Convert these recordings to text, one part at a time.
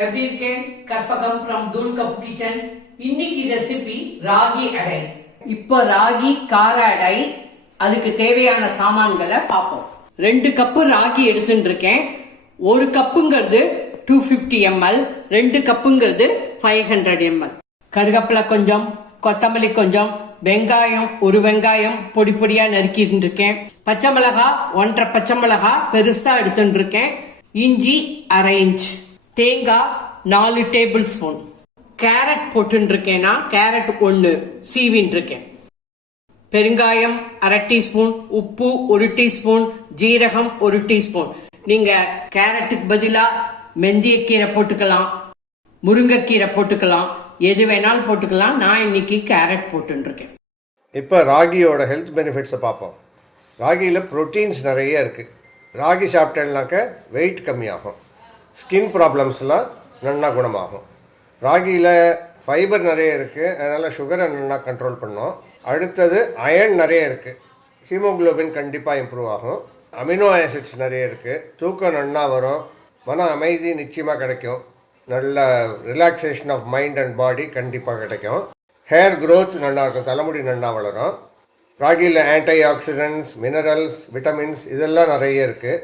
எப்படி இருக்கேன் Karpagam from Thool cup kitchen இன்னைக்கு ரெசிபி ராகி அடை இப்போ ராகி கார அடை அதுக்கு தேவையான சாமான்களை பார்ப்போம். ரெண்டு கப்பு ராகி எடுத்துட்டு இருக்கேன் ஒரு கப்புங்கிறது டூ ஃபிஃப்டி எம்எல் ரெண்டு கப்புங்கிறது ஃபைவ் ஹண்ட்ரட் எம்எல் கருவேப்பிலை கொஞ்சம் கொத்தமல்லி கொஞ்சம் வெங்காயம் ஒரு வெங்காயம் பொடி பொடியா நறுக்கிட்டு இருக்கேன் பச்சை மிளகா ஒன்றரை பச்சை மிளகா பெருசா எடுத்துட்டு இருக்கேன் இஞ்சி அரை இன்ச் தேங்காய் நாலு டேபிள் ஸ்பூன் கேரட் போட்டுன்னு கேரட் ஒன்று சீவின்னுருக்கேன் பெருங்காயம் அரை டீஸ்பூன் உப்பு ஒரு டீஸ்பூன் ஜீரகம் ஒரு டீஸ்பூன் நீங்க கேரட்டுக்கு பதிலாக மெந்தியக்கீரை போட்டுக்கலாம் முருங்கைக்கீரை போட்டுக்கலாம் எது வேணாலும் போட்டுக்கலாம். நான் இன்னைக்கு கேரட் போட்டுருக்கேன் இப்போ ராகியோட ஹெல்த் பெனிஃபிட்ஸை பார்ப்போம். ராகியில் ப்ரோட்டீன்ஸ் நிறைய இருக்குது ராகி சாப்பிட்டேன்னாக்க வெயிட் கம்மியாகும். ஸ்கின் ப்ராப்ளம்ஸ்லாம் நல்லா குணமாகும். ராகியில் ஃபைபர் நிறைய இருக்குது அதனால் சுகரை நல்லா கண்ட்ரோல் பண்ணோம். அடுத்தது அயர்ன் நிறைய இருக்குது ஹீமோகுளோபின் கண்டிப்பாக இம்ப்ரூவ் ஆகும். அமினோ ஆசிட்ஸ் நிறைய இருக்குது தூக்கம் நல்லா வரும். மன அமைதி நிச்சயமாக கிடைக்கும். நல்ல relaxation of mind and body கண்டிப்பாக கிடைக்கும். ஹேர் க்ரோத் நல்லா இருக்கும். தலைமுடி நல்லா வளரும். ராகியில் ஆன்டி ஆக்சிடென்ட்ஸ் மினரல்ஸ் விட்டமின்ஸ் இதெல்லாம் நிறைய இருக்குது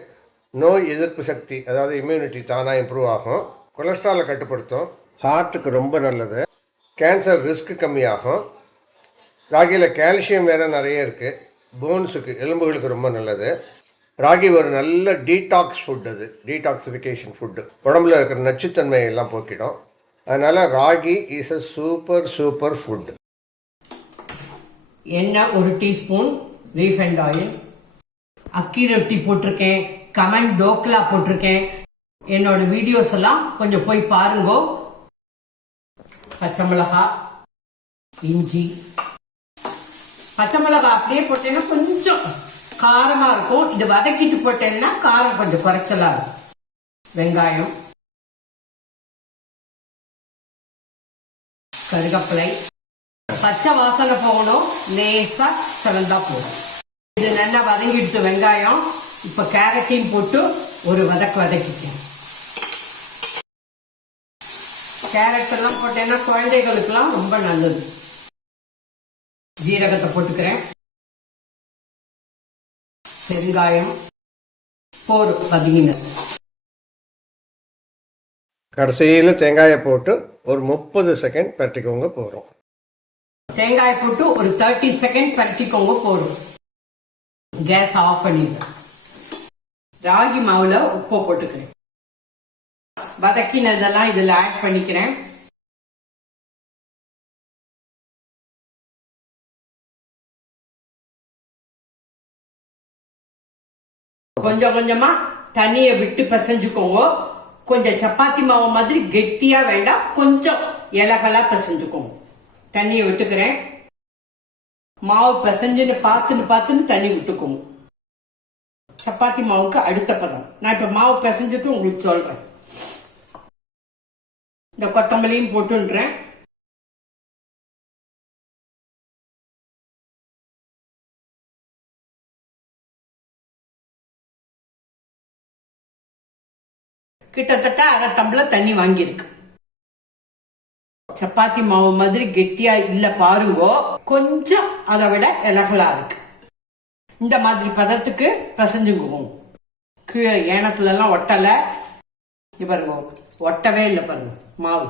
நோய் எதிர்ப்பு சக்தி அதாவது இம்யூனிட்டி தானாக இம்ப்ரூவ் ஆகும். கொலஸ்ட்ராலை கட்டுப்படுத்தும். ஹார்ட்டுக்கு ரொம்ப நல்லது. கேன்சர் ரிஸ்க்கு கம்மியாகும். ராகியில் கால்சியம் வேறு நிறைய இருக்குது போன்ஸுக்கு எலும்புகளுக்கு ரொம்ப நல்லது. ராகி ஒரு நல்ல டீடாக்ஸ் ஃபுட் அது. டீடாக்சிஃபிகேஷன் ஃபுட்டு உடம்புல இருக்கிற நச்சுத்தன்மையை எல்லாம் போக்கிடும். அதனால் ragi is a super super food எண்ணெய் ஒரு டீஸ்பூன் ரீஃபைண்ட் ஆயில் அக்கி ரொட்டி போட்டிருக்கேன். கமெண்ட் டோக்லா போட்டிருக்கேன். என்னோட வீடியோஸ் எல்லாம் கொஞ்சம் போய் பாருங்கோ. பச்சை மிளகா இஞ்சி. பச்சை மிளகா அப்படியே போட்டேன்னா கொஞ்சம் காரமா இருக்கும். இது வதக்கிட்டு போட்டேன்னா காரம் கொஞ்சம் குறைச்சலா இருக்கும். வெங்காயம் கருகப்பிலை பச்சை வாசனை போகணும். லேசா சிறந்தா போகும் இது நல்லா வதங்கிடுத்து வெங்காயம். இப்ப கேரட்டையும் போட்டு ஒரு வதக்கு வதக்கிட்டேன் கேரட் எல்லாம் போட்டேன்னா குழந்தைகளுக்கெல்லாம் ரொம்ப நல்லது. ஜீரகத்தை போட்டுக்கிறேன். பெருங்காயம் போர் வதங்கினது கடைசியில் தேங்காயை போட்டு ஒரு முப்பது செகண்ட் பரட்டிக்கோங்க போகிறோம் தேங்காய் போட்டு ஒரு தேர்ட்டி செகண்ட் பரட்டிக்கோங்க போதும். கேஸ் ஆஃப் பண்ணிடுறேன் ராகி மாவுல உப்பு போட்டுக்கிறேன். வதக்கினதெல்லாம் இதுல ஆட் பண்ணிக்கிறேன். கொஞ்சம் கொஞ்சமா தண்ணியை விட்டு பிசைஞ்சுக்கோங்க. கொஞ்சம் சப்பாத்தி மாவு மாதிரி கெட்டியா வேண்டாம் கொஞ்சம் இலகலா பிசைஞ்சுக்கோங்க. தண்ணியை விட்டுக்கிறேன். மாவு பிசைஞ்சுன்னு பார்த்துன்னு பார்த்துன்னு தண்ணி விட்டுக்கோங்க. சப்பாத்தி மாவுக்கு அடுத்த பதம். நான் இப்ப மாவு பிசைஞ்சிட்டு உங்களுக்கு சொல்றேன். இந்த கொத்தமல்லியும் போட்டுன்றேன். கிட்டத்தட்ட அரை டம்ளர் தண்ணி வாங்கியிருக்கு. சப்பாத்தி மாவு மாதிரி கெட்டியா இல்ல பாருங்கோ. கொஞ்சம் அதை விட இலகலா இருக்கு. இந்த மாதிரி பதத்துக்கு பிசைஞ்சுக்குவோம் கீழே ஏனத்துலலாம் ஒட்டலை. பாருங்க ஒட்டவே இல்லை பாருங்க மாவு.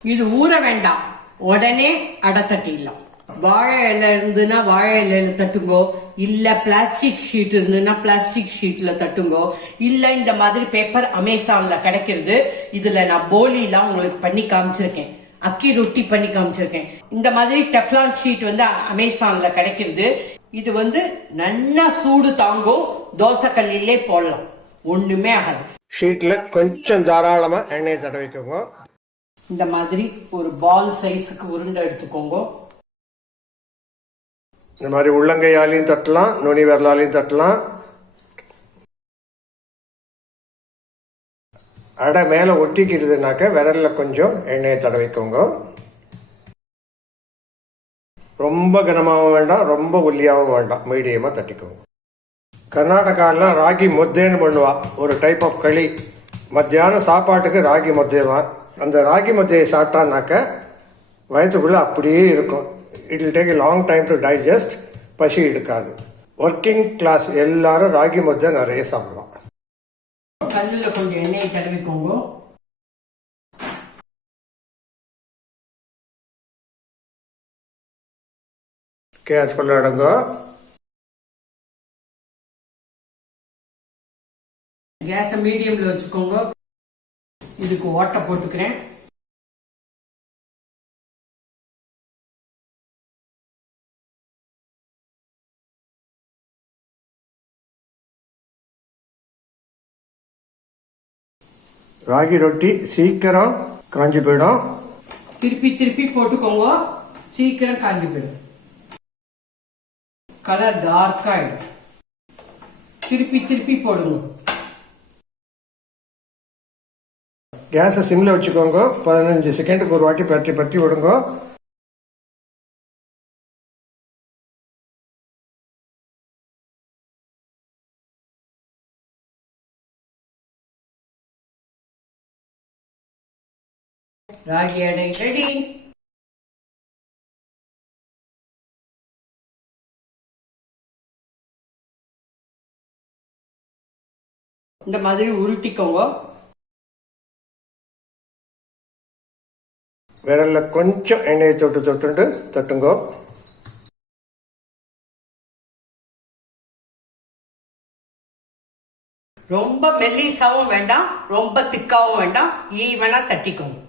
இது ஊற வேண்டாம் உடனே அடத்தட்டிடலாம். வாழை இலை இருந்ததுன்னா வாழை இலையில தட்டுங்கோ இல்லை பிளாஸ்டிக் ஷீட் இருந்ததுன்னா பிளாஸ்டிக் ஷீட்ல தட்டுங்கோ இல்லை இந்த மாதிரி பேப்பர் அமேசான்ல கிடைக்கிறது இதுல நான் போலிலாம் உங்களுக்கு பண்ணி காமிச்சிருக்கேன். அக்கி ரொட்டி பண்ணி காமிச்சிருக்கேன். இந்த மாதிரி டெஃப்லான் ஷீட் வந்து அமேசான்ல கிடைக்கிறது இது வந்து நல்லா சூடு தாங்கும் தோசை கல்லிலே போடலாம். ஒண்ணுமே ஆகாது. ஷீட்டில் கொஞ்சம் தாராளமாக எண்ணெயை தடவிக்கோங்க. இந்த மாதிரி ஒரு பால் சைஸுக்கு உருண்டை எடுத்துக்கோங்க. இந்த மாதிரி உள்ளங்கையாலையும் தட்டலாம் நுனி விரலாலையும் தட்டலாம். அடை மேலே ஒட்டிக்கிடுதுனாக்க விரலில் கொஞ்சம் எண்ணெயை தடவிக்கோங்க. ரொம்ப கனமாகவும் வேண்டாம் ரொம்ப ஒல்லியாகவும் வேண்டாம். மீடியமாக தட்டிக்கோங்க. கர்நாடகாலாம் ராகி முத்தேன்னு பண்ணுவாள் ஒரு டைப் ஆஃப் களி. மத்தியானம் சாப்பாட்டுக்கு ராகி முத்தை தான் அந்த ராகி முத்தையை சாப்பிட்டானாக்க வயத்துக்குள்ளே அப்படியே இருக்கும். It will take a long time to digest பசி எடுக்காது. ஒர்க்கிங் கிளாஸ் எல்லாரும் ராகி முத்தை நிறைய சாப்பிடுவான் கல்லில் கொஞ்சம் எண்ணெயை தடவிக்கோங்க. கேர்ஃபுல்லாக இடங்க கேஸை மீடியம்ல வச்சுக்கோங்க. இதுக்கு ஓட்டை போட்டுக்கிறேன். ராகி ரொட்டி சீக்கிரம் காஞ்சி போயிடும். திருப்பி திருப்பி போட்டுக்கோங்க. சீக்கிரம் காஞ்சி போயிடும். கலர் டார்க் ஆயிடும். திருப்பி திருப்பி போடுங்க. கேஸை சிம்மில் வச்சுக்கோங்க. பதினஞ்சு செகண்டுக்கு ஒரு வாட்டி பற்றி பற்றி விடுங்க. ராகி அடை ரெடி. இந்த மாதிரி உருட்டிக்கோங்க. விரல்ல கொஞ்சம் எண்ணெயை தொட்டு தொட்டுண்டு தட்டுங்கோ. ரொம்ப மெல்லிசாவும் வேண்டாம் ரொம்ப திக்காவும் வேண்டாம். ஈவனா தட்டிக்கோங்க.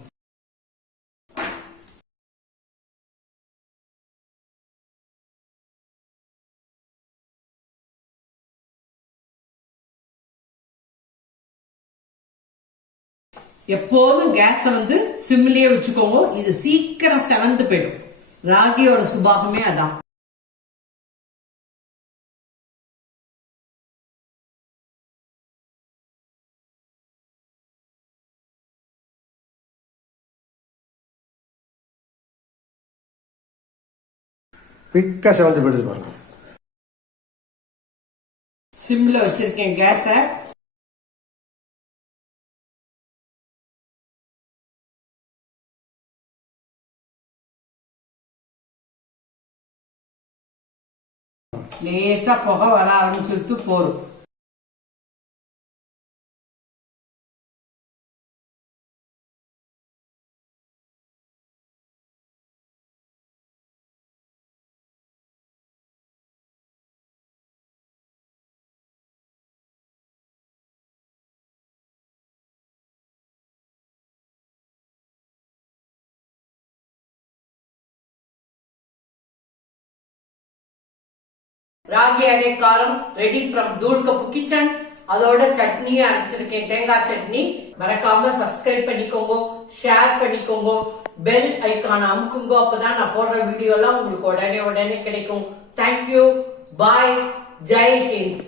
எப்போதும் கேஸை வந்து சிம்லயே வச்சுக்கோங்க. இது சீக்கிரம் செவந்து போயிடும். ராகியோட சுபாகமே அதான். குயிக்காக சிவந்து போயிடுது பாருங்க. சிம்ல வச்சிருக்கேன் கேஸை லேசா புகை வர ஆரம்பிச்சுட்டு போதும் ராகி அடை காரம் ready from Thool cup kitchen அதோட சட்னியும் அரைச்சிருக்கேன். தேங்காய் சட்னி. மறக்காம சப்ஸ்கிரைப் பண்ணிக்கோங்க. ஷேர் பண்ணிக்கோங்க. பெல் ஐக்கான அமுக்குங்க. அப்பதான் நான் போடுற வீடியோ எல்லாம் உங்களுக்கு உடனே உடனே கிடைக்கும். Thank you bye Jai Hind